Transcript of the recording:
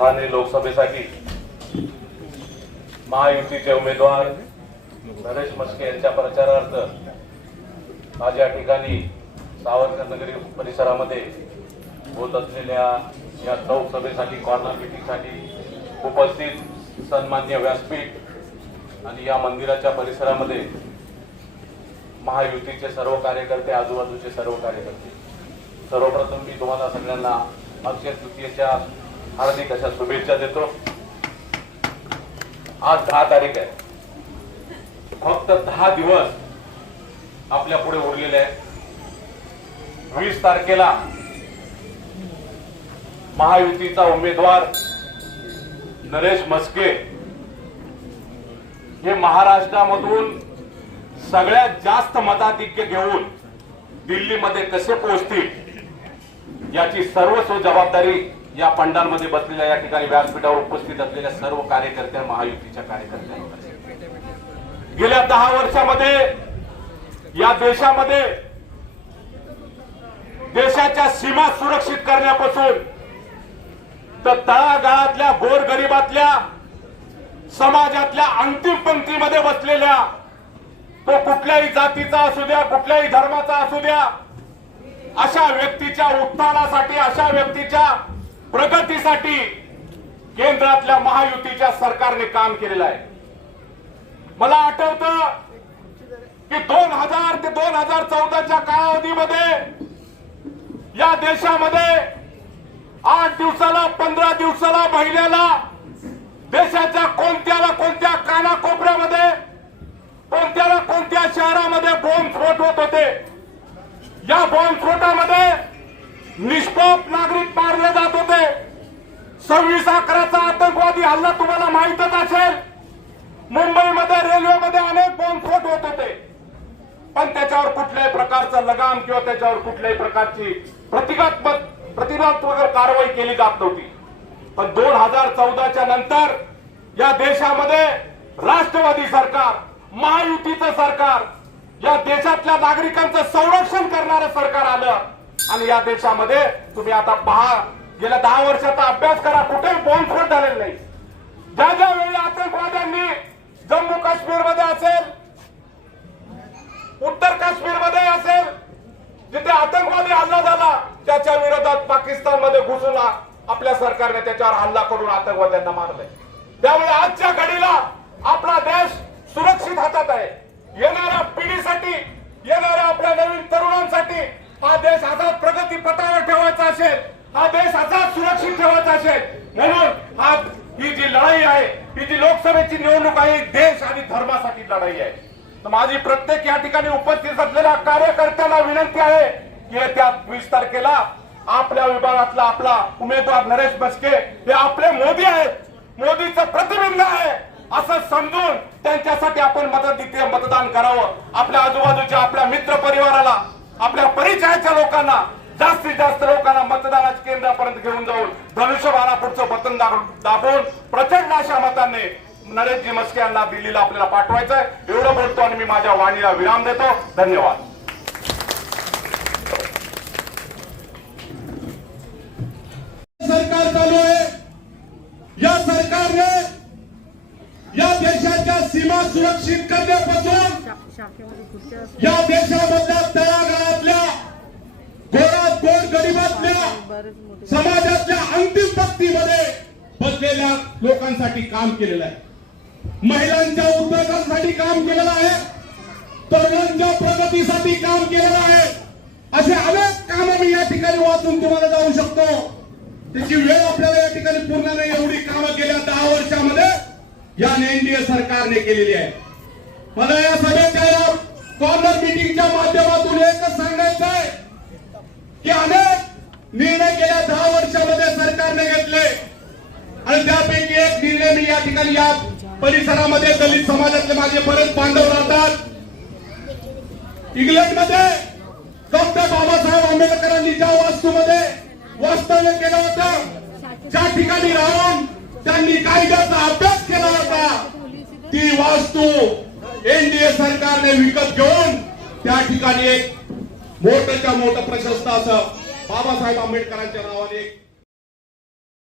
ठाणे लोकसभेसाठी महायुतीचे उमेदवार नरेश मस्के यांच्या प्रचारार्थ आज या ठिकाणी सावरकरनगरी परिसरामध्ये होत असलेल्या या लोकसभेसाठी कॉर्नर मिटिंगसाठी उपस्थित सन्मान्य व्यासपीठ आणि या मंदिराच्या परिसरामध्ये महायुतीचे सर्व कार्यकर्ते आजूबाजूचे सर्व कार्यकर्ते सर्वप्रथम मी तुम्हाला सगळ्यांना अक्षय तृतीयेच्या हार्दिक अशा शुभेच्छा देतो आज दहा तारीख आहे फक्त दहा दिवस आपल्या पुढे उरलेले आहे वीस तारखेला महायुतीचा उमेदवार नरेश मस्के हे महाराष्ट्रामधून सगळ्यात जास्त मताधिक्य घेऊन दिल्लीमध्ये कसे पोहोचतील याची सर्वस्व जबाबदारी या पंडालमध्ये बसलेल्या या ठिकाणी व्यासपीठावर उपस्थित असलेल्या सर्व कार्यकर्त्या महायुतीच्या कार्यकर्त्यांवर गेल्या दहा वर्षामध्ये या देशामध्ये देशाच्या सीमा सुरक्षित करण्यापासून तर तळागाळातल्या गोरगरिबातल्या समाजातल्या अंतिम पंक्तीमध्ये बसलेल्या तो कुठल्याही जातीचा असू द्या कुठल्याही धर्माचा असू द्या अशा व्यक्तीच्या उत्थानासाठी अशा व्यक्तीच्या प्रगतीसाठी केंद्रातल्या महायुतीच्या सरकारने काम केलेलं आहे मला आठवत की दोन हजार ते दोन हजार चौदाच्या कालावधीमध्ये या देशामध्ये आठ दिवसाला पंधरा दिवसाला महिन्याला देशाच्या कोणत्याला कोणत्या कानाकोपऱ्यामध्ये कोणत्याला कोणत्या शहरामध्ये स्फोट होत कालला तुम्हाला माहितच असेल मुंबईमध्ये रेल्वेमध्ये अनेक बॉम्बस्फोट होत होते पण त्याच्यावर कुठल्याही प्रकारचा लगाम किंवा त्याच्यावर कुठल्याही प्रकारची प्रतिकात्मक प्रतिरोधात्मक कारवाई केली जात नव्हती पण दोन हजार चौदाच्या नंतर या देशामध्ये राष्ट्रवादी सरकार महायुतीचं सरकार या देशातल्या नागरिकांचं संरक्षण करणारं सरकार आलं आणि या देशामध्ये तुम्ही आता पहा गेल्या दहा वर्षाचा अभ्यास करा कुठे बॉम्ब ज्या ज्या वेळी आतंकवाद्यांनी जम्मू काश्मीर मध्ये असेल उत्तर काश्मीर मध्ये असेल जिथे आतंकवादी हल्ला झाला त्याच्या विरोधात पाकिस्तान मध्ये घुसून आपल्या सरकारने त्याच्यावर हल्ला करून आतंकवाद्यांना मारले त्यामुळे आजच्या घडीला आपला देश सुरक्षित हातात आहे येणाऱ्या पिढीसाठी येणाऱ्या आपल्या नवीन तरुणांसाठी हा देश असाच प्रगती पथावर ठेवायचा असेल हा देश असाच सुरक्षित ठेवायचा असेल म्हणून आज ही जी लढाई आहे ही जी लोकसभेची निवडणूक आहे देश आणि धर्मासाठी लढाई आहे तर माझी प्रत्येक या ठिकाणी उपस्थित असलेल्या कार्यकर्त्याला विनंती आहे की येत्या वीस तारखेला आपल्या विभागातला आपला उमेदवार नरेश बसके हे आपले मोदी आहेत मोदीचं प्रतिबिंब आहे असं समजून त्यांच्यासाठी आपण मदत मतदान करावं आपल्या आजूबाजूच्या आपल्या मित्र परिवाराला आपल्या परिचयाच्या लोकांना जास्तीत जास्त लोकांना मतदानाच्या केंद्रापर्यंत घेऊन जाऊन धनुष्यबाणा पुढचं बटन दाबून प्रचंड अशा मताने नरेशजी मस्के यांना दिल्लीला आपल्याला पाठवायचं आहे एवढं बोलतो आणि मी माझ्या वाणीला विराम देतो धन्यवाद सरकार चालू आहे या सरकारने या देशाच्या सीमा सुरक्षित करण्यापासून या देशामधल्या तयार समाजाच्या अंतिम पक्तीमध्ये बसलेल्या लोकांसाठी काम केलेलं आहे महिलांच्या उद्योगांसाठी काम केलेलं आहे तरुणांच्या प्रगतीसाठी काम केलेलं आहे असे अनेक काम मी या ठिकाणी वाचून तुम्हाला जाऊ शकतो त्याची वेळ आपल्याला या ठिकाणी पूर्ण नाही एवढी कामं गेल्या दहा वर्षामध्ये या एनडीए सरकारने केलेली आहे मला या सभेच्या कॉर्नर मिटिंगच्या माध्यमातून एकच सांगायचं आहे की अनेक निर्णय गेल्या दहा वर्षामध्ये सरकारने घेतले आणि त्यापैकी एक निर्णय मी या ठिकाणी या परिसरामध्ये दलित समाजातले माझे परत बांधव राहतात इंग्लंडमध्ये डॉक्टर बाबासाहेब आंबेडकरांनी ज्या वास्तूमध्ये वास्तव्य केलं होतं ज्या ठिकाणी राहून त्यांनी कायद्याचा अभ्यास केला होता ती वास्तू एनडीए सरकारने विकत घेऊन त्या ठिकाणी एक मोठ्याच्या मोठं प्रशस्त असं बाबासाहेब आंबेडकरांच्या नावाने एक